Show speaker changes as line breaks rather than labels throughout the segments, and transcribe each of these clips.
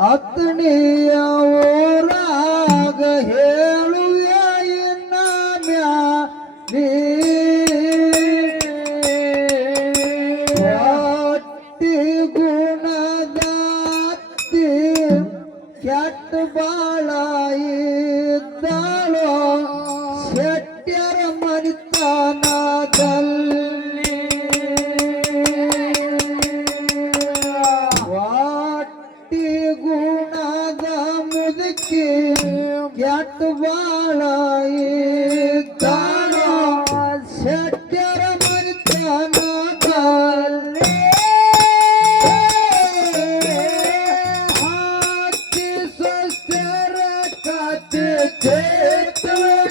ಅತ್ಣಿಯ ಊರಾಗ te take the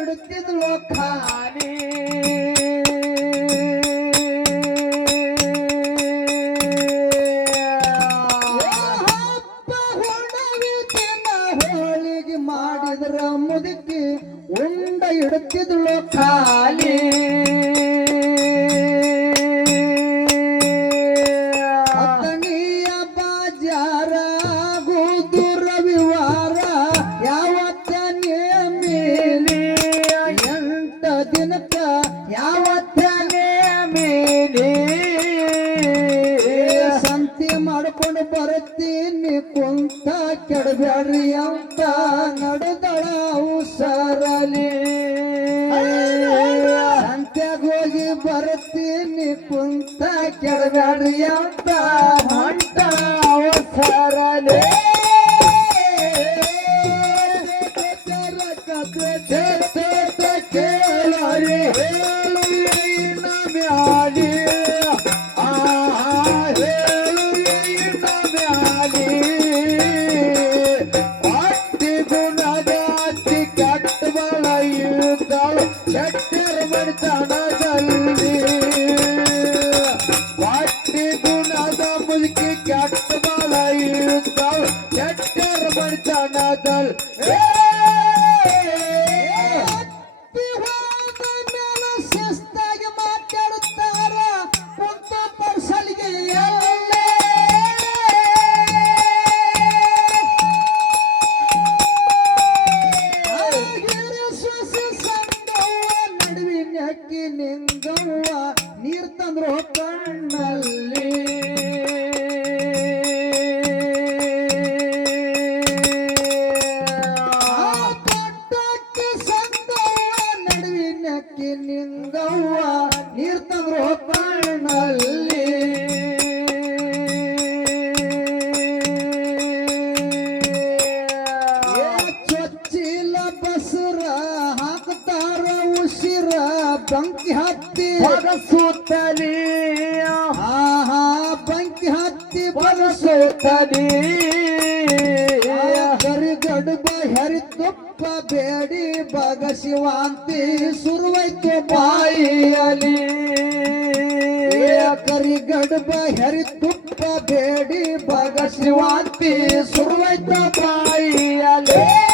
ಇಡುತ್ತಿದ್ಲು ಖಾಲಿ. ಕುಂತ ಕೆಡಬ್ಯಾಡ್ರಿ ಅಂತ
ಹೊಂಟ
ಬಗಸಿವಾಂತಿ ಬಾಯಿಯಲಿ ಕರಿ ಗಡಬ ಹೆರಿ ತುಪ್ಪ ಬೇಡಿ. ಬಗಸಿವಾಂತಿ ಸುರುವೈತು ಬಾಯಿಯಲ್ಲಿ.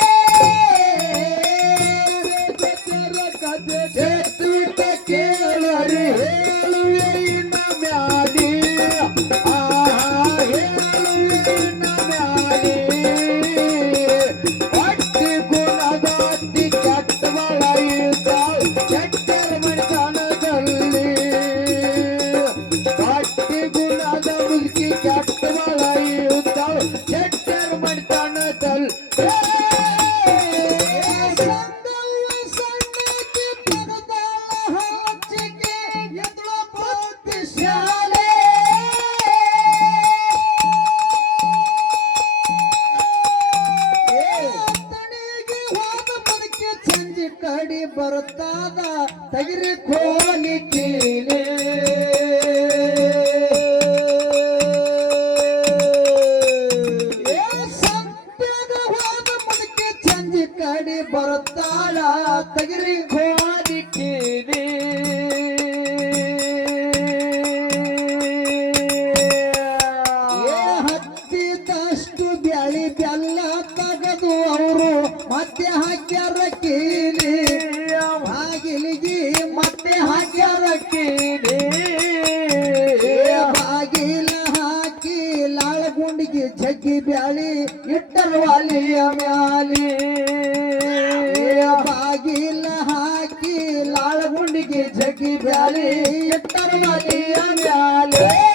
ಬಾಗಿಲ ಹಾಕಿ ಲಾಳಗುಂಡಿಗೆ ಜಗಿ ಬ್ಯಾಲಿ ಎತ್ತರ ವಾಲಿಯ ಮ್ಯಾಲೆ.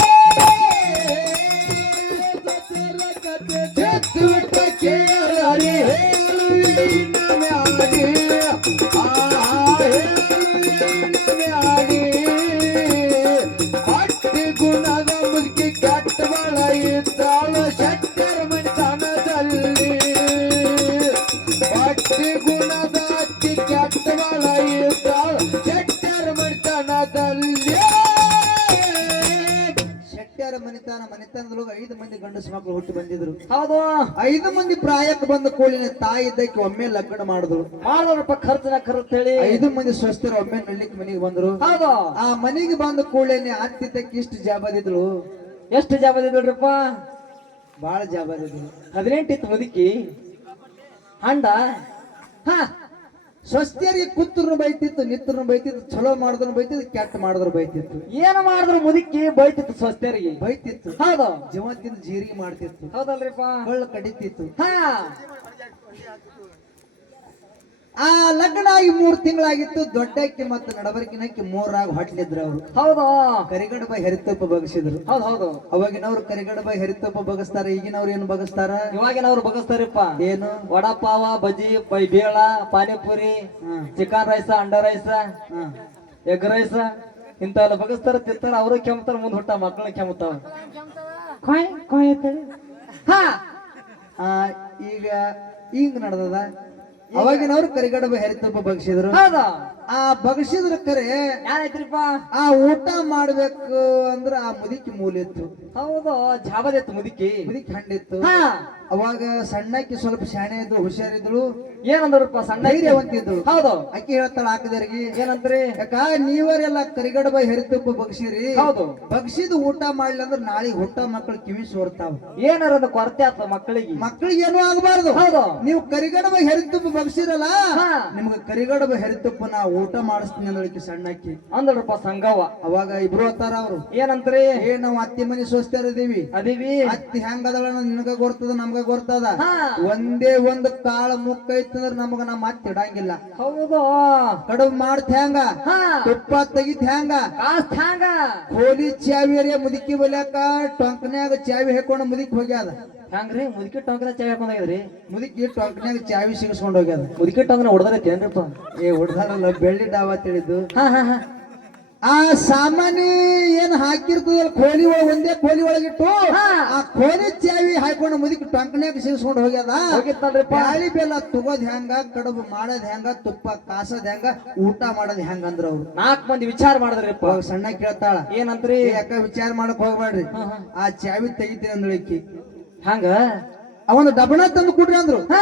ಮಕ್ಕಳು ಹುಟ್ಟಿ ಬಂದಿದ್ರು.
ಹೌದು.
ಐದು ಮಂದಿ ಪ್ರಾಯಕ್ಕೆ ಬಂದ ಕೋಳಿನ ತಾಯಿ ಇದ್ದಕ್ಕೆ ಒಮ್ಮೆ ಲಗ್ನ ಮಾಡಿದ್ರು.
ಮಾಡೋರಪ್ಪ ಖರ್ಚನ ಖರ್ಚು ಹೇಳಿ.
ಐದು ಮಂದಿ ಸ್ವಸ್ಥರು ಒಮ್ಮೆ ನಲ್ಲಿಕ್ ಮನೆಗೆ ಬಂದ್ರು.
ಹೌದು.
ಆ ಮನೆಗೆ ಬಂದ ಕೂಡಲೇ ಅತ್ತಿದ್ದಕ್ಕೆ ಇಷ್ಟು ಜಾಬದಿದ್ಳು
ಎಷ್ಟು ಜಾಬದಿದ್ರಪ್ಪ
ಬಹಳ ಜಾಬದಿದ್ಳು
ಹದಿನೆಂಟು ಇತ್ತು ಮುದುಕಿ ಹಂಡ? ಹಾ.
ಸ್ವಸ್ಥರಿಗೆ ಕೂತ್ರನು ಬೈತಿತ್ತು ನಿತ್ರನು ಬೈತಿತ್ತು ಚಲೋ ಮಾಡಿದ್ರು ಬೈತಿತ್ತು ಕೆಟ್ಟ ಮಾಡಿದ್ರು ಬೈತಿತ್ತು.
ಏನ್ ಮಾಡಿದ್ರು ಮುದುಕಿ ಬೈತಿತ್ತು ಸ್ವಸ್ಥರಿಗೆ
ಬೈತಿತ್ತು.
ಹೌದು.
ಜೀವಂತಿನ ಜೀರಿಗೆ ಮಾಡ್ತಿತ್ತು.
ಹೌದಲ್ರಿಪ್ಪ.
ಕಳ್ಳ ಕಡಿತಿತ್ತು.
ಹಾ.
ಆ ಲಗ್ನ ಆಗಿ ಮೂರ್ ತಿಂಗಳಾಗಿತ್ತು. ದೊಡ್ಡಕ್ಕಿ ಮತ್ತು ನಡಬರ್ಕಿನಕ್ಕಿ ಮೂರಾಗ ಹೊಟ್ಲಿದ್ರು ಅವರು.
ಹೌದಾ?
ಕರಿಗಡಬ ಹೆರಿತಪ್ಪ ಬಗಸಿದ್ರು.
ಹೌದು ಹೌದು.
ಅವಾಗಿನವ್ರು ಕರಿಗಡಬ ಹೆರಿತಪ್ಪ ಬಗಸ್ತಾರ ಈಗಿನವ್ರು ಏನು ಬಗಸ್ತಾರ?
ಇವಾಗಿನವ್ರು ಬಗಸ್ತಾರಪ್ಪ.
ಏನು?
ವಡಾಪಾವ ಬಜ್ಜಿ ಬೈ ಬೇಳ ಪಾನಿಪುರಿ ಚಿಕನ್ ರೈಸ್ ಅಂಡ ರೈಸ್ ಎಗ್ ರೈಸ ಇಂಥವೆಲ್ಲ ಬಗಸ್ತಾರ ತಿಂತಾರ. ಅವರು ಕೆಮ್ತಾರ ಮುಂದ್ ಹುಟ್ಟ ಮಕ್ಕಳ ಕೆಮ್ತಾವ. ಕಾಯ್ ಕಾಯ್ ಅಂತೇಳಿ. ಹಾ.
ಈಗ ಹಿಂಗ್ ನಡ್ದದ? ಅವಾಗಿನವ್ರು ಕರಿಗಡಬ ಹೆರಿತಪ್ಪ ಬಗ್ಸಿದ್ರು
ಹೌದಾ.
ಆ ಬಗ್ಸಿದ್ರ ಕರೆ
ಯಾರೈತ್ರಿಪ್ಪ
ಆ ಊಟ ಮಾಡ್ಬೇಕು ಅಂದ್ರ ಆ ಮುದಿಕಿ ಮೂಲಿತ್ತು.
ಹೌದು ಜಾಬದಿತ್ತು ಮುದುಕಿ.
ಮುದಿಕಿ
ಹಂಡಿತ್ತು.
ಅವಾಗ ಸಣ್ಣಕ್ಕಿ ಸ್ವಲ್ಪ ಶಾಣೆ ಇದ್ದು ಹುಷಾರಿದ್ಳು
ಏನಂದ್ರಪ್ಪ ಸಣ್ಣ
ಹಿರಿಯವಂತಿದ್ದು
ಹೌದು.
ಅಕ್ಕಿ ಹೇಳ್ತಾಳ ಹಾಕದರಿಗೆ
ಏನಂದ್ರಿ?
ಯಾಕ ನೀವರೆಲ್ಲ ಕರಿಗಡಬ ಹೆರಿತಪ್ಪ ಬಗ್ಸಿರಿ
ಹೌದು.
ಬಗ್ಸಿದ ಊಟ ಮಾಡ್ಲಿ ಅಂದ್ರೆ ನಾಳೆ ಹುಟ್ಟ ಮಕ್ಕಳು ಕಿವಿ ಸೋರ್ತಾವ.
ಏನಾರ ಅದು ಕೊರತೆ ಆತ ಮಕ್ಕಳಿಗೆ?
ಮಕ್ಕಳಿಗೆ ಏನೂ ಆಗಬಾರ್ದು.
ಹೌದು.
ನೀವು ಕರಿಗಡಬ ಹೆರಿತುಪ್ಪ ಬಗ್ಸಿರಲ್ಲ. ನಿಮ್ಗೆ ಕರಿಗಡಬ ಹೆರಿತುಪ್ಪ ನಾ ಊಟ ಮಾಡಿಸ್ತೀನಿ ಅಂದಳಿಕೆ ಸಣ್ಣಕ್ಕಿ.
ಅಂದ್ರಪ್ಪ ಸಂಘವ
ಅವಾಗ ಇಬ್ರು ಅತ್ತಾರ ಅವ್ರು.
ಏನಂತ್ರಿ
ಏ ನಾವು ಅತ್ತಿ ಮನೆ ಸೋಸ್ತಾರ ಇದೀವಿ.
ಅದೀವಿ.
ಅತ್ತಿ ಹೆಂಗದಳ ನಿನಗ ಗೊತ್ತದ ನಮ್ಗ ಗೊತ್ತದ?
ಹಾ.
ಒಂದೇ ಒಂದು ಕಾಳ ಮುಕ್ಕ ಐತಂದ್ರ ನಮಗ ನಮ್ಮ ಅತ್ತಿ ಇಡಂಗಿಲ್ಲ.
ಹೌದು.
ಕಡುಬು ಮಾಡ್ತ ಹೆಂಗ ತುಪ್ಪ ತೆಗಿತ್ ಹೆಂಗ
ಹೋಲಿ ಹ್ಯಾಂಗ?
ಕೋಲಿ ಚಾವಿಯರೇ ಮುದುಕಿ ಬಲಿಯಾಕ ಟೊಂಕನ್ಯಾಗ ಚಾವಿ ಹಾಕೊಂಡ ಮುದುಕಿ ಹೋಗ್ಯಾದ.
ಹಂಗ್ರಿ ಮುದುಕಿ ಟೊಂಕನ ಚಾವಿ ಹಾಕೊಂಡಾಗಿದ್ರಿ
ಮುದುಕಿ ಟೊಂಕನ್ಯಾಗ ಚಾವಿ ಸಿಗಿಸ್ಕೊಂಡ್ ಹೋಗ್ಯಾದ.
ಮುದುಕಿ ಟೊಂಕನ ಹೊಡೆದೈತಿ ಏನ್ರಿಪ್ಪ
ಏ ಹೊಡೆದಾರಲ್ಲ ಬೆಳ್ಳಿ ಡಾವ ತಿಳಿದು
ಹಾ ಹಾ ಹಾ.
ಆ ಸಾಮಾನ್ಯ ಏನ್ ಹಾಕಿರ್ತದಲ್ಲ ಕೋಲಿ ಒಳಗೆ ಒಂದೇ ಕೋಲಿ ಒಳಗಿಟ್ಟು ಆ ಕೋಲಿ ಚಾವಿ ಹಾಕೊಂಡು ಮುದುಕಿ ಟೊಂಕನ್ಯಾಗ ಸೇರಿಸ್ಕೊಂಡು ಹೋಗ್ಯದ. ಬ್ಯಾಳಿ ಬೆಲ್ಲ ತಗೋದ್ ಹೆಂಗ ಕಡುಬು ಮಾಡೋದ್ ಹೆಂಗ ತುಪ್ಪ ಕಾಸದ್ ಹೆಂಗ ಊಟ ಮಾಡೋದ್ ಹೆಂಗ ಅಂದ್ರ ಅವ್ರು.
ನಾಲ್ಕು ಮಂದಿ ವಿಚಾರ ಮಾಡಿದ್ರಿಪ್ಪ
ಸಣ್ಣ ಕೇಳ್ತಾಳ.
ಏನಂತ್ರಿ?
ಯಾಕ ವಿಚಾರ ಮಾಡಕ್ ಹೋಗ್ಬೇಡ್ರಿ. ಆ ಚಾವಿ ತೆಗಿತೀನಿ ಅಂದ್ಳಿಕ್ಕಿ
ಹಂಗ?
ಅವನು ದಬ್ಬಣ ತಂದು ಕೊಡ್ರಿ ಅಂದ್ರು.
ದಬ್ಬಣ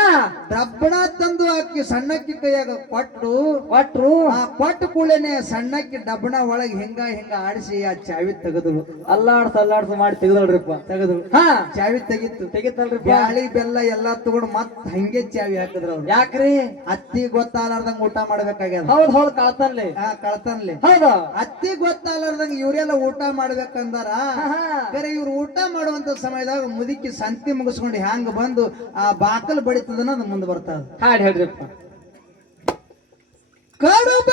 ಡಬ್ಬಣ ತಂದು ಆಕಿ ಸಣ್ಣಕ್ಕಿ ಕೈಯಾಗ ಕೊಟ್ಟು
ಕೊಟ್ರು.
ಆ ಕೊಟ್ಟ ಕೂಡಲೇನೆ ಸಣ್ಣಕ್ಕಿ ಡಬ್ಬಣ ಒಳಗೆ ಹಿಂಗ ಹಿಂಗ ಆಡಿಸಿ ಆ ಚಾವಿ ತೆಗೆದ್ರು
ಅಲ್ಲಾಡ್ಸ ಅಲ್ಲಾಡ್ಸ ಮಾಡಿ ತೆಗ್ದಳ್ರಿಪ್ಪ
ತೆಗೆದ್ರು
ಹಾ.
ಚಾವಿ ತೆಗಿತ್ತು.
ತೆಗಿತಲ್ರಿ
ಬ್ಯಾಳಿ ಬೆಲ್ಲ ಎಲ್ಲಾ ತಗೊಂಡು ಮತ್ ಹಂಗೆ ಚಾವಿ ಹಾಕಿದ್ರು ಅವ್ರು.
ಯಾಕ್ರಿ?
ಅತ್ತಿ ಗೊತ್ತಾಲಾರ್ದಂಗ ಊಟ ಮಾಡ್ಬೇಕಾಗ್ಯದ.
ಹೌದ್ ಹೌದ್ ಕಳ್ತನ್ಲಿ.
ಹಾ ಕಳ್ತನ್ಲಿ.
ಹೌದು.
ಅತ್ತಿ ಗೊತ್ತಾಲಾರ್ದಂಗ ಇವ್ರೆಲ್ಲ ಊಟ ಮಾಡ್ಬೇಕಂದಾರ. ಬೇರೆ ಇವ್ರು ಊಟ ಮಾಡುವಂತ ಸಮಯದಾಗ ಮುದುಕಿ ಸಂತಿ ಮುಗಿಸ್ಕೊಂಡು ಹ್ಯಾಂಗ ಬಂದು ಆ ಬಾಕಲ್ ಬಡಿತದನ್ನ ಅದು ಮುಂದೆ ಬರ್ತದ
ಹಾಡ್ ಹೇಳ್ರಿಪ್ಪ
ಕಡುಬ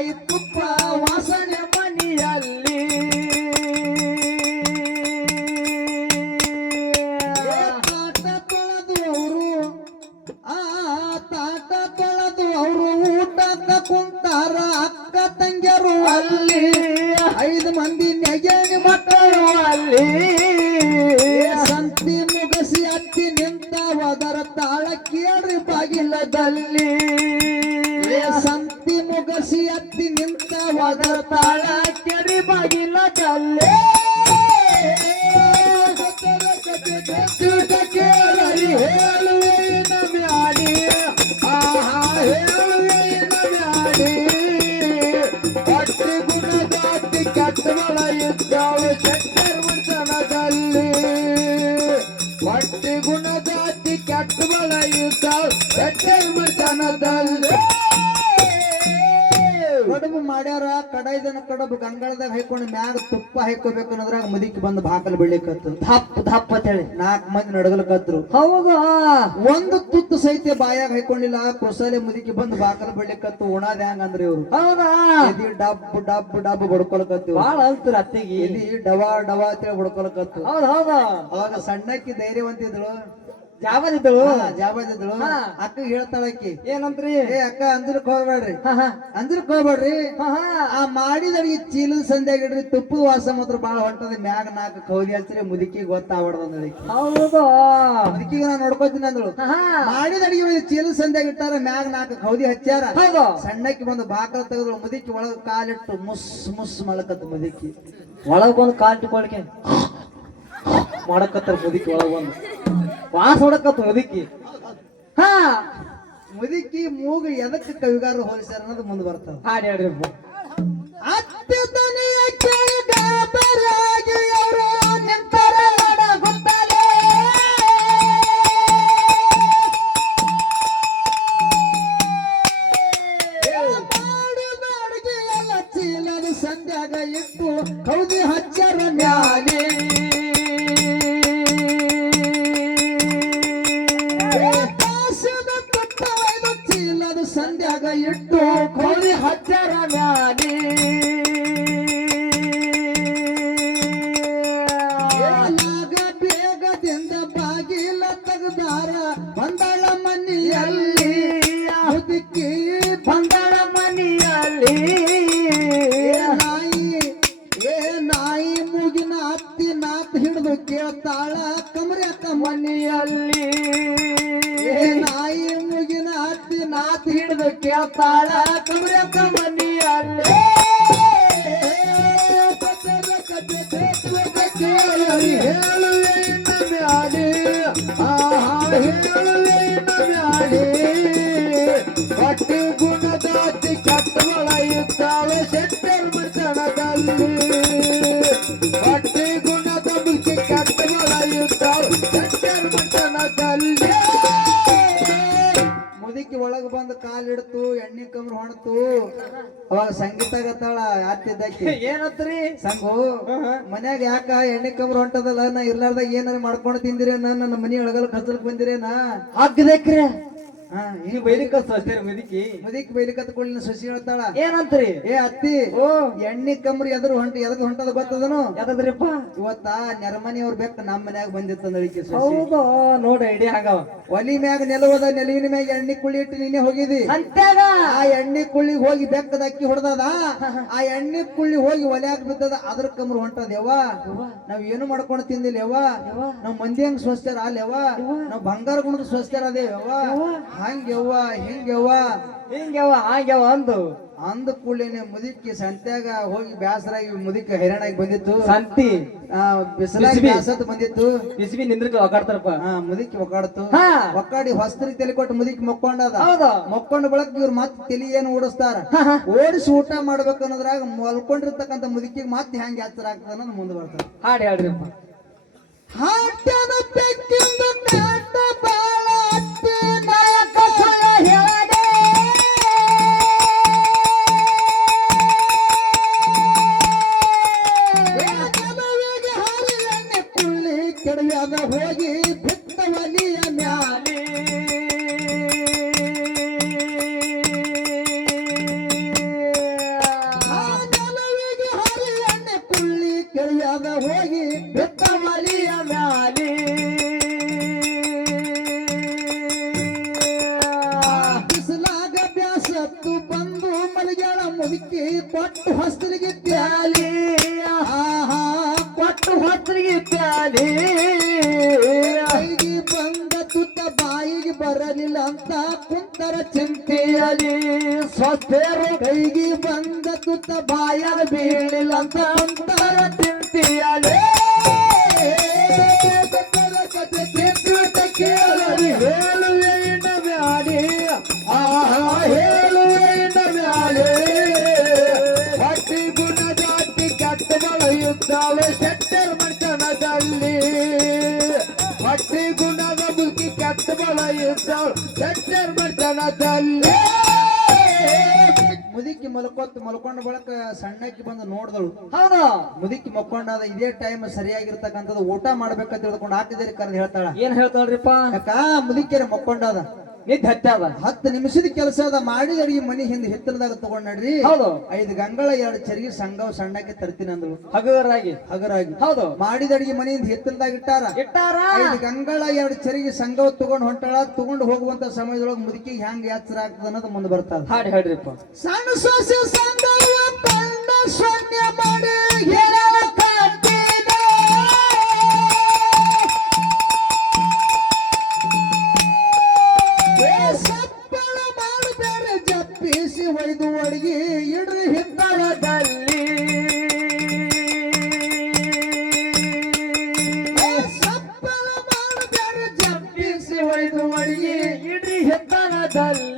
தாய் துப்பா ಹೊಟ್ಟೆ ಗುಣ ಜಾತಿ ಕೆಟ್ಟವಳ ಇದ್ದಾವೆ ಚಟ್ಟರ್ಮತನದಲ್ಲಿ
ಕಡುಬು ಮಾಡ್ಯಾರ ಕಡೈದನ ಕಡಬ್ ಗಂಗಳದಾಗ ಹಾಕೊಂಡು ಮ್ಯಾಗ ತುಪ್ಪ ಹಾಕೋಬೇಕು ಅನ್ನೋದ್ರಾಗ ಮದಿಕ್ ಬಂದು ಬಾಕಲ್ ಬೆಳಿಕತ್ತು
ದಪ್ಪ ಅಂತ ಹೇಳಿ.
ನಾಲ್ಕು ಮಂದಿ ನಡಗಲ್ಕತ್ರು
ಹೌದು
ಒಂದು ತುತ್ತು ಸಹಿತ ಬಾಯಾಗ ಹಾಕೊಂಡಿಲ್ಲ ಕೊಸಲೆ ಮುದುಕಿ ಬಂದು ಬಾಕಲ್ ಬೆಳಿಕತ್ತು ಉಣಾದ ಹೆಂಗ ಅಂದ್ರೆ ಇವ್ರು.
ಹೌದಾ?
ಎದಿ ಡಬ್ ಡಬ್ ಡಬ್ ಬಡ್ಕೊಳಕತ್ತು
ಬಾಳ ಅಂತರ ಅತ್ತಿಗೆ.
ಎದಿ ಡವಾ ಡವಾ ಅಂತೇಳಿ ಬಡ್ಕೊಳಕತ್ತು.
ಹೌದ್ ಹೌದಾ?
ಅವಾಗ ಸಣ್ಣಕ್ಕಿ ಧೈರ್ಯವಂತಿದ್ಳು.
ಜಾಬದಿದ್ದಳು ಜಾಬದಿದ್ದಳು.
ಅಕ್ಕ ಹೇಳ್ತಾಳಕ್ಕಿ
ಏನಂತ್ರಿ?
ಏ ಅಕ್ಕ ಅಂದ್ರೆ ಹೋಗ್ಬೇಡ್ರಿ. ಅಂದ್ರಕ್ ಹೋಗ್ಬೇಡ್ರಿ. ಆ ಮಾಡಿದ ಅಡಿಗೆ ಚೀಲದ ಸಂಧ್ಯಾಗ ಇಡ್ರಿ ತುಪ್ಪದ ವಾಸ ಮಾತ್ರ ಬಾಳ ಹೊಂಟದ ಮ್ಯಾಗ ನಾಲ್ಕು ಕೌದಿ ಹಚ್ಚ್ರಿ ಮುದುಕಿ ಗೊತ್ತಾಗ್ಬಾರ್ದು ಅಂದ್ರಿ
ಹೌದು.
ಮುದುಕಿಗೆ ನಾ ನೋಡ್ಕೋತೀನಿ ಅಂದಳು. ಮಾಡಿದ ಅಡಿಗೆ ಚೀಲದ ಸಂಧ್ಯಾಗ ಇಟ್ಟಾರ ಮ್ಯಾಗ ನಾಲ್ಕು ಕೌದಿ ಹಚ್ಚಾರ
ಹೌದು.
ಸಣ್ಣಕ್ಕೆ ಬಂದು ಬಾಕಲ ತೆಗೆದ್ರು ಮುದುಕಿ ಒಳಗ ಕಾಲಿಟ್ಟು ಮುಸ್ ಮುಸ್ ಮಾಡಕತ್ತ ಮುದುಕಿ.
ಒಳಗ್ ಒಂದು ಕಾಲ್ ಮಾಡಕತ್ತಾರ ಮುದುಕಿ ಒಳಗ ಒಂದು ವಾಸ ಹೊಡಕತ್ ಮುದುಕಿ. ಹಾ
ಮುದುಕಿ ಮೂಗು ಎದಕ್ಕೆ ಕವಿಗಾರರು ಹೋಲಿಸ್ಯಾರ ಅನ್ನೋದು ಮುಂದೆ ಬರ್ತದೆ.
ಹಾಡಿ ಹೇಳ್ರಿ
ಅತ್ಯುತ್ತನೆಯ Yay! ಶೆಟ್ಟರ್ ಮತನದಲ್ಲಿ ಮುದುಕಿ ಒಳಗೆ ಬಂದು ಕಾಲಿಡ್ತು ಎಣ್ಣೆ ಕಮ್ರ ಹೊಣತು. ಅವಾಗ ಸಂಗೀತ ಗತ್ತಾಳ ಆತಿದ್ದಕ್ಕೆ.
ಏನತ್ರಿ?
ಸಂಗು ಮನ್ಯಾಗ ಯಾಕ ಎಣ್ಣೆ ಕಮ್ರ ಹೊಂಟದಲ್ಲ? ನಾ ಇರ್ಲಾರ್ದಾಗ ಏನಾರ ಮಾಡ್ಕೊಂಡು ತಿಂದಿರೇನ? ನನ್ನ ಮನಿ ಒಳಗಲ್ ಕಸಲ್ಕ್ ಬಂದಿರೇನ?
ಆಗ್ಬೇಕ್ರಿ
ಹಾ
ನೀವು ಬೈಲಿಕ್ಕ ಅಷ್ಟೇ ಮುದುಕಿ
ಮುದಿಕ್ ಬೈಲಿ ಕತ್ಕೊಳ್ಳಿ ಸಸಿ ಹೇಳ್ತಾಳ.
ಏನಂತ್ರಿ?
ಏ ಅತ್ತಿ
ಓ.
ಎಣ್ಣೆ ಕಮ್ರಿ ಎದ್ರ ಹೊಂಟ ಎದ್ರ ಹೊಂಟದ ಗೊತ್ತದನು?
ಯಾಕಂದ್ರಿಪ್ಪ
ಇವತ್ತ ನೆರಮನಿಯವ್ರ ಬೆಕ್ಕ ನಮ್ಮ ಮನ್ಯಾಗ ಬಂದಿತ್ತು ನಡಿಕೆ ಸಸಿ.
ಹೌದು ನೋಡಿ ಐಡಿಯಾ ಹಂಗವ
ಒಲಿ ಮ್ಯಾಗ ನೆಲವದ ನೆಲವಿನ ಮ್ಯಾಗ ಎಣ್ಣೆ ಕುಳ್ಳಿ ಇಟ್ಟು ನೀನೆ ಹೋಗಿದಿ.
ಅಂತ್ಯಾಗ
ಆ ಎಣ್ಣೆ ಕುಳ್ಳಿಗೆ ಹೋಗಿ ಬೆಕ್ಕದ ಅಕ್ಕಿ ಹೊಡೆದದ? ಆ ಎಣ್ಣೆ ಕುಳ್ಳಿ ಹೋಗಿ ಒಲ್ಯಾಗ ಬಿದ್ದದ ಅದ್ರ ಕಂಬ್ರ ಹೊಂಟದ ಯವ್ವ? ನಾವ್ ಏನು ಮಾಡ್ಕೊಂಡು ತಿಂದಿಲ್ಲ ಯವ್ವ? ನಾವ್ ಮಂದಿ ಹಂಗ ಸ್ವಸ್ಥರ ಅಲ್ಲ ಯವ್ವ? ನಾವ್ ಬಂಗಾರ ಗುಣದ ಸ್ವಸ್ಥರ ಅದೇವ್ ಯವ್ವ ಹಿಂಗೆವ್ವ ಯವ್ವ
ಆಗ್ಯಾವ ಅಂದು.
ಅಂದ ಕೂಡಲೇನೆ ಮುದುಕಿ ಸಂತ್ಯಾಗ ಹೋಗಿ ಬ್ಯಾಸರಾಗಿ ಮುದುಕಿ ಹೈರಾಣಾಗಿ ಬಂದಿತ್ತು.
ಸಂತಿ.
ಬಿಸಿಲಾಗಿ
ಬಿಸಿಬಿ.
ಬ್ಯಾಸತ್ ಬಂದಿತ್ತು.
ಬಿಸಿಬಿ ನಿಂದ್ರಕ ಒಗಾಡ್ತಾರಪ್ಪ
ಆ ಮುದುಕಿ ಒಕ್ಕಾಡ್ತು
ಹಾ.
ಒಕ್ಕಾಡಿ ಹೊಸ್ತರಿ ತಲೆ ಕೊಟ್ಟು ಮುದುಕಿ ಮಕ್ಕೊಂಡದ.
ಹೌದು.
ಮಕ್ಕೊಂಡ ಬಳಕ ಇವ್ರು ಮತ್ತೆ ತಲಿ ಏನು ಓಡಿಸ್ತಾರ. ಓಡಿಸಿ ಊಟ ಮಾಡ್ಬೇಕು ಅನ್ನೋದ್ರಾಗ ಮಲ್ಕೊಂಡಿರ್ತಕ್ಕಂಥ ಮುದುಕಿಗೆ ಮತ್ತೆ ಹೆಂಗೆ ಎಚ್ಚರ ಆಗ್ತದ ಅನ್ನೋದು ಮುಂದೆ ಬರ್ತಾರೆ
ಹಾಡಿ ಹೇಳ್ರಿಪ್ಪ
ಹಾಟ್ಯನ ಬೆಕ್ಕಿಂದ ಕಾಟ ಕೆಡವ್ಯಾದ ಹೋಗಿ ಬಿತ್ತ ಒಲಿಯ ಮ್ಯಾಲೆ ಕುಳ್ಳಿ ಕೆಡವ್ಯಾದ ಹೋಗಿ ಬಿತ್ತ ಒಲಿಯ ಮ್ಯಾಲೆ ಬಿಸಿಲಾಗ ಬ್ಯಾಸತ್ತು ಬಂದು ಮಲಗ್ಯಾಳ ಮುದುಕಿ ಕೊಟ್ಟು ತ್ಯಾಲೆ ಆಹಾ, ಕೊಟ್ಟು ಹೊಸ್ತಲಿಗೆ ಪ್ಯಾಲಿ. ಚಿಂತೆಯಲಿ ಸ್ವಸ್ಥರು ಕೈಗೆ ಬಂದ ತುತ್ತ ಬಾಯಾಗ ಬೀಳಿಲ್ಲ ಅಂತ ಮುದುಕಿ ಮಲ್ಕೊತ್ ಮಲ್ಕೊಂಡ ಬಳಕ ಸಣ್ಣಕ್ಕಿ ಬಂದು ನೋಡ್ದಳು.
ಹೌದಾ?
ಮುದುಕಿ ಮಕ್ಕೊಂಡಾದ ಇದೇ ಟೈಮ್ ಸರಿಯಾಗಿರ್ತಕ್ಕಂಥದ್ದು ಊಟ ಮಾಡ್ಬೇಕಂತ ತಿಳ್ಕೊಂಡು ಹಾಕಿದ್ರಿ ಕರೆದು ಹೇಳ್ತಾಳ.
ಏನ್ ಹೇಳ್ತಾಳ್ರಿಪ್ಪ?
ಯಾಕ ಮುದುಕಿಯರ ಮಕ್ಕೊಂಡಾದ.
ನಿದ್ದೆ
ಹತ್ತು ನಿಮಿಷದ ಕೆಲಸ ಅದ ಮಾಡಿದ ಅಡಿಗೆ ಮನಿ ಹಿಂದೆ ಹಿತ್ತಲದಾಗ ತಗೊಂಡ್ರಿ ನಡ್ರಿ.
ಹೌದು.
ಐದು ಗಂಗಳ ಎರಡು ಚರಿಗೆ ಸಂಘವ್ ಸಣ್ಣಕ್ಕೆ ತರ್ತೀನಿ ಅಂದ್ರು
ಹಗರಾಗಿ.
ಹಗರಾಗಿ.
ಹೌದು.
ಮಾಡಿದ ಅಡಿಗೆ ಮನೆಯಿಂದ ಹಿತ್ತಲದಾಗ ಇಟ್ಟಾರ.
ಇಟ್ಟಾರ.
ಐದು ಗಂಗಳ ಎರಡು ಚರಿಗೆ ಸಂಘವ್ ತಗೊಂಡ್ ಹೊಂಟಾಳ. ತಗೊಂಡ್ ಹೋಗುವಂತ ಸಮಯದೊಳಗೆ ಮುದುಕಿ ಹೆಂಗ್ ಯಾತ್ರ ಆಗ್ತದ ಅನ್ನೋದು ಮುಂದೆ ಬರ್ತದ.
ಹಾಡಿ ಹೇಳ್ರಿಪ್ಪ
ಸಣ್ಣ ಸೊಸೆ ಸಂಘ ಮಾಡಿ. ಒಯ್ದು ಒಡಗಿ ಇಡ್ರಿ ಹಿತ್ತಳದಲ್ಲಿ ಏ ಸಪ್ಪಳ ಮಾಡಬೇಡ ಜಪ್ಪಿಸಿ ಒಯ್ದು ಒಡಗಿ ಇಡ್ರಿ ಹಿತ್ತಳದಲ್ಲಿ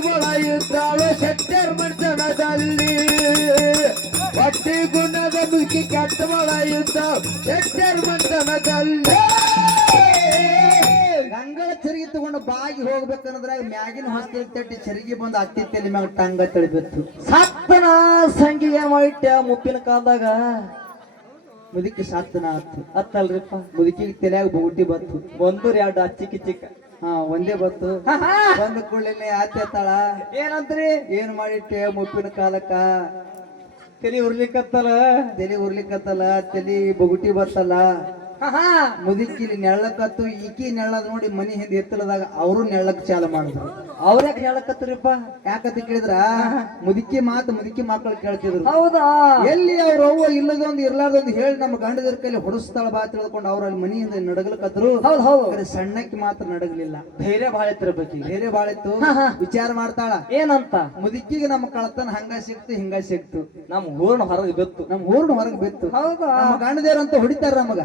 ಇದ್ದಾಳು ಶೆಟ್ಟರ್ ಮರ್ದನದಲ್ಲಿ ಹೊಟ್ಟಿ ಗುಣದ ಮುಖಿ ಕೆಟ್ಟಬಳ ಇದ್ದಾಳು ಶೆಟ್ಟರ್ ಮರ್ದನದಲ್ಲಿ ಗಂಗಳ ಚರಿಗೆ ತಗೊಂಡು ಬಾಗಿ ಹೋಗ್ಬೇಕನ್ನದ್ರಾಗ ಮ್ಯಾಗಿನ ಹೊಸ್ತಿ ತಟ್ಟಿ ಚರಿಗೆ ಬಂದು ಅತ್ತಿ ತಲೆ ಮ್ಯಾಗ ಟಂಗ ತಳಿಬಿತ್ತು
ಸತ್ತನ ಸಂಗಿಗೆ ಮಾಡಿಟ್ಟ ಮುಪ್ಪಿನ ಕಾಲದಾಗ.
ಮುದುಕಿ ಸತ್ತನ ಆತು.
ಅತ್ತಲ್ರಿಪ್ಪ,
ಮುದುಕಿಗೆ ತಲೆಯಾಗ ಬೂಟಿ ಬಂತು.
ಒಂದು ಎರಡು ಚಿಕ್ಕ ಚಿಕ್ಕ
ಹಾ ಒಂದೇ ಬತ್ತು. ಬಂದ ಕೂಡಲೇ ಆತೆ ತಾಳ.
ಏನಂತ್ರಿ
ಏನ್ ಮಾಡಿಟ್ಟೆ ಮುಪ್ಪಿನ ಕಾಲಕ್ಕ?
ತಲಿ ಉರ್ಲಿಕ್ಕತ್ತಲ್ಲ
ತಲೆ ಉರ್ಲಿಕ್ಕತ್ತಲ್ಲ ತಲಿ ಬುಗುಟಿ ಬತ್ತಲ್ಲ. ಮುದುಕಿಲಿ ನೆಳ್ಳಕತ್ತು ಈಕಿ ನೆಳ್ಳದ್ ನೋಡಿ ಮನಿ ಹಿಂದೆ ಎತ್ತಲದಾಗ ಅವರು ನೆಳ್ಳಕ್ ಚಾಲ ಮಾಡಿದ್ರು.
ಅವ್ರ್ಯಾಕೆ ಹೇಳಕತ್ತರಿಪ್ಪ
ಯಾಕಂತ ಕೇಳಿದ್ರ? ಮುದುಕಿ ಮಾತು ಮುದುಕಿ ಮಕ್ಕಳು ಕೇಳ್ತಿದ್ರು.
ಹೌದಾ?
ಎಲ್ಲಿ ಅವ್ರ ಅವ್ವ ಇಲ್ಲದೊಂದು ಇರ್ಲಾರ್ದೊಂದು ಹೇಳಿ ನಮ್ಮ ಗಂಡದರ ಕೈಲಿ ಹೊಡಸ್ತಾಳ ಬಾ ತಿಳ್ಕೊಂಡು ಅವ್ರ ಅಲ್ಲಿ ಹಿಂದೆ ನಡಗಲಕತ್ರು.
ಹೌದ್ ಹೌದು.
ಸಣ್ಣಕ್ಕೆ ಮಾತ್ರ ನಡಗಲಿಲ್ಲ.
ಧೈರ್ಯ ಭಾಳ ಇತ್ತಿರ್ಬೇಕು
ಬಾಳ ಬಾಳಿತ್ತು ವಿಚಾರ ಮಾಡ್ತಾಳ.
ಏನಂತ?
ಮುದುಕಿಗೆ ನಮ್ಮ ಕಳತನ ಹಂಗ ಸಿಕ್ತು ಹಿಂಗ ಸಿಕ್ತು.
ನಮ್ ಊರ್ನ ಹೊರಗೆ ಬಿತ್ತು.
ನಮ್ ಊರ್ನ ಹೊರಗೆ ಬಿತ್ತು.
ಹೌದಾ?
ನಮ್ಮ ಗಂಡದೇವ್ರಂತ ಹೊಡಿತಾರ ನಮಗ.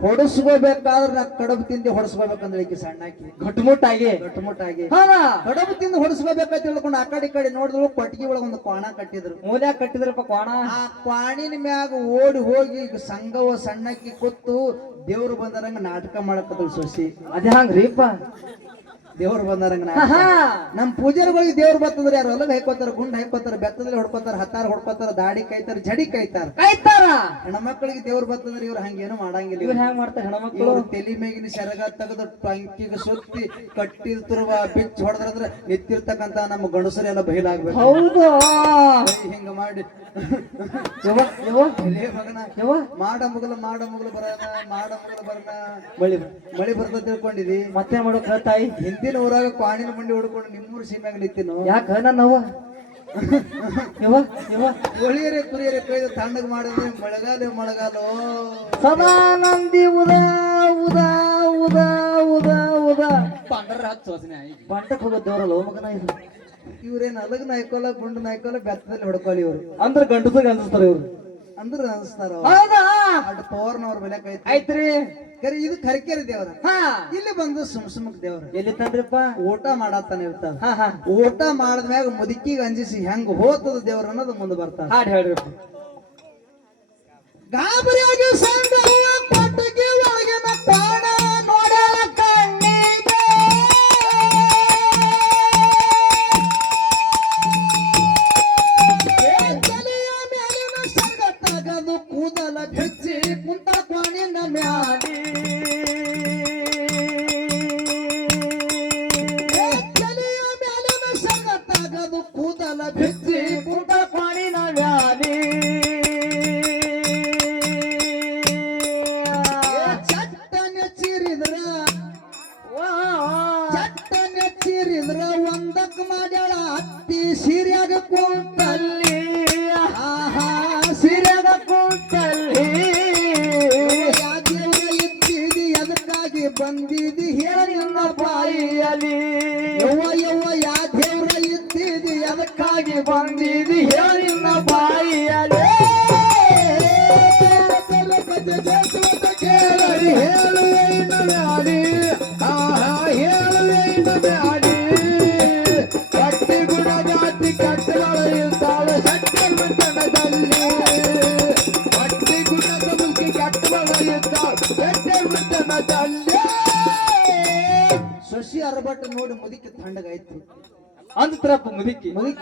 ಹೊಡಸ್ಕೋಬೇಕಾದ್ರ ನಾ ಕಡಬು ತಿಂದಿ ಹೊಡಿಸ್ಕೋಬೇಕಂದ್ರೆ ಈಕಿ ಸಣ್ಣಾಕಿ.
ಘಟ್ಮುಟ್ಟಾಗಿ.
ಘಟ್ಮುಟ್ಟಾಗಿ.
ಹಾ.
ಕಡಬು ತಿಂದು ಹೊಡಿಸ್ಕೋಬೇಕಂತ ತಿಳ್ಕೊಂಡು ಆ ಕಡೆ ಈ ಕಡೆ ನೋಡಿದ್ರು ಕೊಟ್ಟಿಗೆ ಒಳಗೆ ಒಂದು ಕೋಣ ಕಟ್ಟಿದ್ರು.
ಮೂಲೆ ಕಟ್ಟಿದ್ರಪ್ಪ ಕೋಣ
ಆ ಕ್ವಾಣಿನ ಮ್ಯಾಗ ಓಡಿ ಹೋಗಿ ಈಗ ಸಂಘವ ಸಣ್ಣಕ್ಕಿ ಕೊತ್ತು ದೇವ್ರು ಬಂದರಂಗ ನಾಟಕ ಮಾಡಕ್ಕದ್ರು ಸೊಸಿ.
ಅದೇ ಹಂಗ್ರಿಪ್ಪ.
ದೇವ್ರು ಬಂದಾರಂಗ ನಮ್ ಪೂಜಾರಿಗಳಿಗೆ ದೇವ್ರು ಬರ್ತದ್ರ ಯಾರು ಹೊಲಗ್ ಹೈಕೋತಾರ ಗುಂಡ್ ಹೈಕೋತಾರ ಬೆತ್ತದಲ್ಲಿ ಹೊಡ್ಕೋತಾರ ಹತ್ತಾರ ಹೊಡ್ಕೋತಾರ ದಾಡಿ ಕೈತಾರ ಜಡಿ ಕೈತಾರ
ಕೈತಾರ
ಹೆಣ್ಮಕ್ಳಿಗೆ ದೇವ್ರು ಬರ್ತಂದ್ರ ಇವ್ರು ಹಂಗೇನು ಮಾಡಂಗಿಲ್ಲ.
ಇವ್ರು ಹೆಂಗ್ ಮಾಡ್ತಾರೆ ಹೆಣ್ಮಕ್ಳು?
ಮಕ್ಕಳು ತಲಿ ಮೇಗಿನ ಶರಗ ತೆಗೆದು ಟಂಕಿಗೆ ಸುತ್ತಿ ಕಟ್ಟಿರ್ತಿರುವ ಬಿಚ್ಚ ಹೊಡೆದ್ರಂದ್ರೆ ನಿಂತಿರ್ತಕ್ಕಂತ ನಮ್ಮ ಗಂಡಸರೆಲ್ಲ ಬಯಲಾಗ್ಬೇಕು
ಹೌದು?
ಹಿಂಗ ಮಾಡಿ. ಮಾಡ ಮುಗಲು ಮಾಡ ಮುಗಲು ಬರೋಣ ಮಾಡ ಮುಗಲು ಬರೋಣ
ಬಳಿ
ಮಳಿ ಬರ್ತದ ತಿಳ್ಕೊಂಡಿದಿ?
ಮಾಡೋ ಮಾಡೋಕ ತಾಯಿ?
ಹಿಂದಿನ ಊರಾಗ ಕ್ವಾಣಿನ ಮಂಡಿ ಹೊಡ್ಕೊಂಡು ನಿಮ್ಮೂರು ಸೀಮ್ಯಾಗ ನಿಂತಿನು
ಯಾಕ ನನ್ನವ್ವ ಯವ್ವ ಯವ್ವ.
ಒಳಿಯರೆ ಕುರಿಯರೆ ಕೈದು ತಣ್ಣಗೆ ಮಾಡಿದ್ರೆ ಮಳೆಗಾಲ ಮಳೆಗಾಲ?
ಸದಾನಂದಿ ಉದಾ ಉದಾ ಉದಾ ಉದಾ ಉದಾ. ಬಂಟಕ್ ಹೋಗೋ ದೇವ್ರಲ್ಲ ಮಗನ ಇದು.
ಇವ್ರೇನ್ ಅಲಗ್ ನಾಯ್ಕೋಲ ಗುಂಡು ನಾಯ್ಕೋಲ ಬೆತ್ತದಲ್ಲಿ ಹೊಡ್ಕೊಳ್ಳಿ ಇವ್ರು.
ಅಂದ್ರ ಗಂಟದಾಗ ಅನ್ಸ್ತಾರ ಇವ್ರು.
ಅಂದ್ರೆ ಅನ್ಸ್ತಾರ?
ಹೌದಾ?
ಅಡ್ ಪವರ್ನವ್ರ ಬೆಲೆ ಕೈ
ಆಯ್ತ್ರಿ.
ಕರಿ ಇದು ಕರಿಕೆರಿ ದೇವ್ರ. ಇಲ್ಲಿ ಬಂದು ಸುಮ್ ಸುಮಕ್ ದೇವ್ರ.
ಎಲ್ಲಿ ತಂದ್ರಪ್ಪ?
ಊಟ ಮಾಡತ್ತಾನ ಇರ್ತಾರ
ಹಾ ಹಾ.
ಊಟ ಮಾಡಿದ್ಮ್ಯಾಗ ಮುದುಕಿಗೆ ಅಂಜಿಸಿ ಹೆಂಗ್ ಹೋತದ ದೇವ್ರ ಅನ್ನೋದು ಮುಂದೆ ಬರ್ತಾರ.
ಹಾಡ್ ಹೇಳಿ
ಗಾಬರಿಯಾಗಿ ಸಂಗವ್ವ ಪಟ್ಟಗಿ ಒಳಗಿನ ಪ್ರಾಣ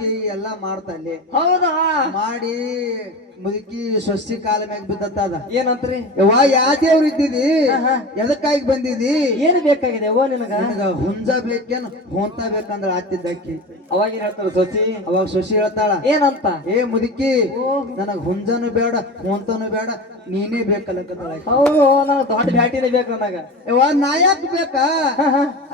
ಮುದುಕಿ ಎಲ್ಲ ಮಾಡ್ತಾ ಅಲ್ಲಿ.
ಹೌದಾ?
ಮಾಡಿ ಮುದುಕಿ ಸ್ವಸ್ತಿ ಕಾಲ ಮ್ಯಾಗ ಬಿದ್ದತ್ತದ
ಏನಂತ್ರಿ?
ಯವ್ವ ಯಾ ದೇವ್ರ ಇದ್ದಿದಿ? ಎದಕ್ಕಾಗಿ ಬಂದಿದಿ?
ಏನ್ ಬೇಕಾಗಿದೆ ಓ ನಿನಗ?
ನಿನಗ ಹುಂಜ ಬೇಕೇನು? ಹೊಂತ ಬೇಕಂದ್ರ ಆತಿದ್ದಕ್ಕಿ.
ಅವಾಗ ಏನ್ ಹೇಳ್ತಾರ ಸೊಸಿ?
ಅವಾಗ ಸೊಸಿ ಹೇಳ್ತಾಳ
ಏನಂತ?
ಏ ಮುದುಕಿ ನನಗ್ ಹುಂಜನು ಬೇಡ ಹೊಂತನು ಬೇಡ ನೀನೇ ಬೇಕಲ್ಲ ಆಕಿ.
ನನಗ ದೊಡ್ಡ ಬ್ಯಾಟಿನೇ ಬೇಕು ನನಗ.
ನಾಯಕ್ ಬೇಕಾ?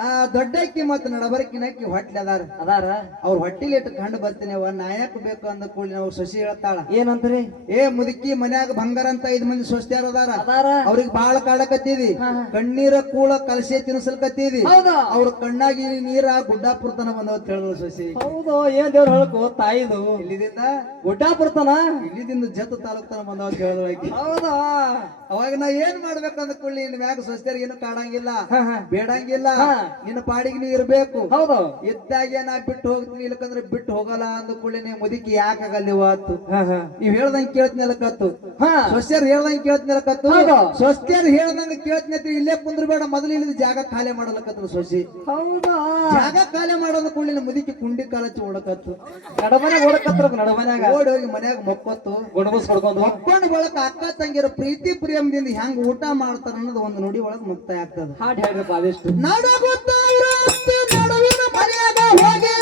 ಆ ದೊಡ್ಡಕ್ಕಿ ಮತ್ತ ನಡಬರಕಿನಕ್ಕಿ ಹೊಟ್ಟೆ ಅದಾರ.
ಅದಾರ?
ಅವ್ರ ಹೊಟ್ಟಿಲಿ ಇಟ್ಟು ಕಂಡು ಬರ್ತೀನಿ ಅವ್ವ ನಾಯಕ್ ಬೇಕು ಅಂದ ಕೂಡಲಿ ನಾವು ಸೊಸಿ ಹೇಳ್ತಾಳ.
ಏನಂತ್ರಿ?
ಏ ಮುದುಕಿ ಮನ್ಯಾಗ ಬಂಗಾರ ಅಂತ ಐದ್ ಮಂದಿ ಸೊಸ್ತಿಯಾರ ಅದಾರ. ಅವ್ರಿಗೆ ಬಾಳ ಕಾಡಕತ್ತಿದಿ ಕಣ್ಣೀರ ಕೂಳ ಕಲಸಿ ತಿನ್ಸಲ್ಕತ್ತಿದಿ ಅವ್ರ ಕಣ್ಣಾಗಿ ನೀರ ಗುಡ್ಡಾಪುರತನ ಬಂದವ ತಿಳಿದ್ರು ಸೊಸಿ.
ಹೌದು ಏನ್ ದೇವ್ರ ಹೇಳ್ಕೋ ತಾಯಿದು?
ಇಲ್ಲಿದಿಂದ?
ಗುಡ್ಡಾಪುರ್ತನ?
ಇಲ್ಲಿದಿಂದ ಜತ್ ತಾಲೂಕ್ ತನ ಬಂದವ ತಿಳಿದ್ರು ಆಕಿ
ಹೌದಾ
ಅವಾಗ ನಾ ಏನ್ ಮಾಡ್ಬೇಕು ಅಂದ್ಕೊಳ್ಳಿ ನಿನ್ ಮ್ಯಾಗ ಸ್ವಸ್ಥರಿಗೆ ಏನು ಕಾಡಂಗಿಲ್ಲ. ಬೇಡಂಗಿಲ್ಲ. ನಿನ್ನ ಪಾಡಿಗೆ ನೀ ಇರ್ಬೇಕು
ಹೌದು.
ಇದ್ದಾಗೆ ನಾ ಬಿಟ್ಟು ಹೋಗ್ತೀನಿ ಇಲ್ಲಕಂದ್ರೆ ಬಿಟ್ಟು ಹೋಗಲ್ಲ ಅಂದ್ಕೊಳ್ಳಿ ನೀವು ಮುದುಕಿ ಯಾಕಾಗಲ್ಲಿ ಇವತ್ತು? ನೀವ್ ಹೇಳ್ದಂಗ್ ಕೇಳ್ತೀನಿ ಅಲ್ಲಕತ್ತು
ಹಾ.
ಸ್ವಸ್ಥ್ಯರ್ ಹೇಳ್ದಂಗ್ ಕೇಳ್ತೀನಿ ಅಲ್ಲಕತ್ತು
ಹೌದು.
ಸ್ವಸ್ಥ್ಯರ್ ಹೇಳ್ದಂಗ ಕೇಳ್ತೀನಿ ಇಲ್ಲೇ ಕುಂದ್ರಬೇಡ ಮೊದಲು ಇಲ್ಲಿದ ಜಾಗ ಖಾಲಿ ಮಾಡಲಕತ್ತ ಸೊಸಿ. ಜಾಗ ಖಾಲಿ ಮಾಡೋದ ಕೂಡಲಿನ ಮುದುಕಿ ಕುಂಡಿ ಕಾಲಚ್ಚಿ ಓಡಕತ್ತು.
ನಡಮನೆ ಓಡಕತ್ರ ನಡಮನ್ಯಾಗ?
ಓಡಿ ಹೋಗಿ ಮನ್ಯಾಗ ಮಕ್ಕೊತ್ತು.
ಗುಣಬಸ್ ಹೊಡ್ಕೊಂಡು
ಮಕ್ಕೊಂಡ್ ಬಳಕ ಅಕ್ಕ ತಂಗಿರೋ ಪ್ರೀತಿ ಪ್ರೇಮದಿಂದ ಹೆಂಗ್ ಊಟ ಮಾಡ್ತಾರ ಅನ್ನೋದು ಒಂದು ನುಡಿ ಒಳಗ್ ಮುಕ್ತಾಯ ಆಗ್ತದೆ.
ಹಾಡ್ ಹೇಳ್ಬೇಕು
ಆದಷ್ಟು. ನಡಗುತ್ತ ನಡುವಿನ ಮನೆಯಾಗ ಹೋಗಿ